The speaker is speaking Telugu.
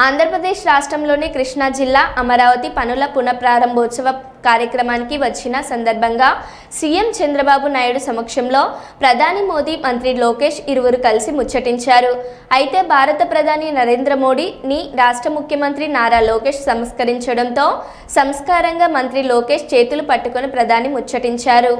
ఆంధ్రప్రదేశ్ రాష్ట్రంలోని కృష్ణా జిల్లా అమరావతి పనుల పునఃప్రారంభోత్సవ కార్యక్రమానికి వచ్చిన సందర్భంగా సీఎం చంద్రబాబు నాయుడు సమక్షంలో ప్రధాని మోదీ మంత్రి లోకేష్ ఇరువురు కలిసి ముచ్చటించారు. అయితే భారత ప్రధాని నరేంద్ర మోడీని రాష్ట్ర ముఖ్యమంత్రి నారా లోకేష్ సంస్కరించడంతో సంస్కారంగా మంత్రి లోకేష్ చేతులు పట్టుకుని ప్రధాని ముచ్చటించారు.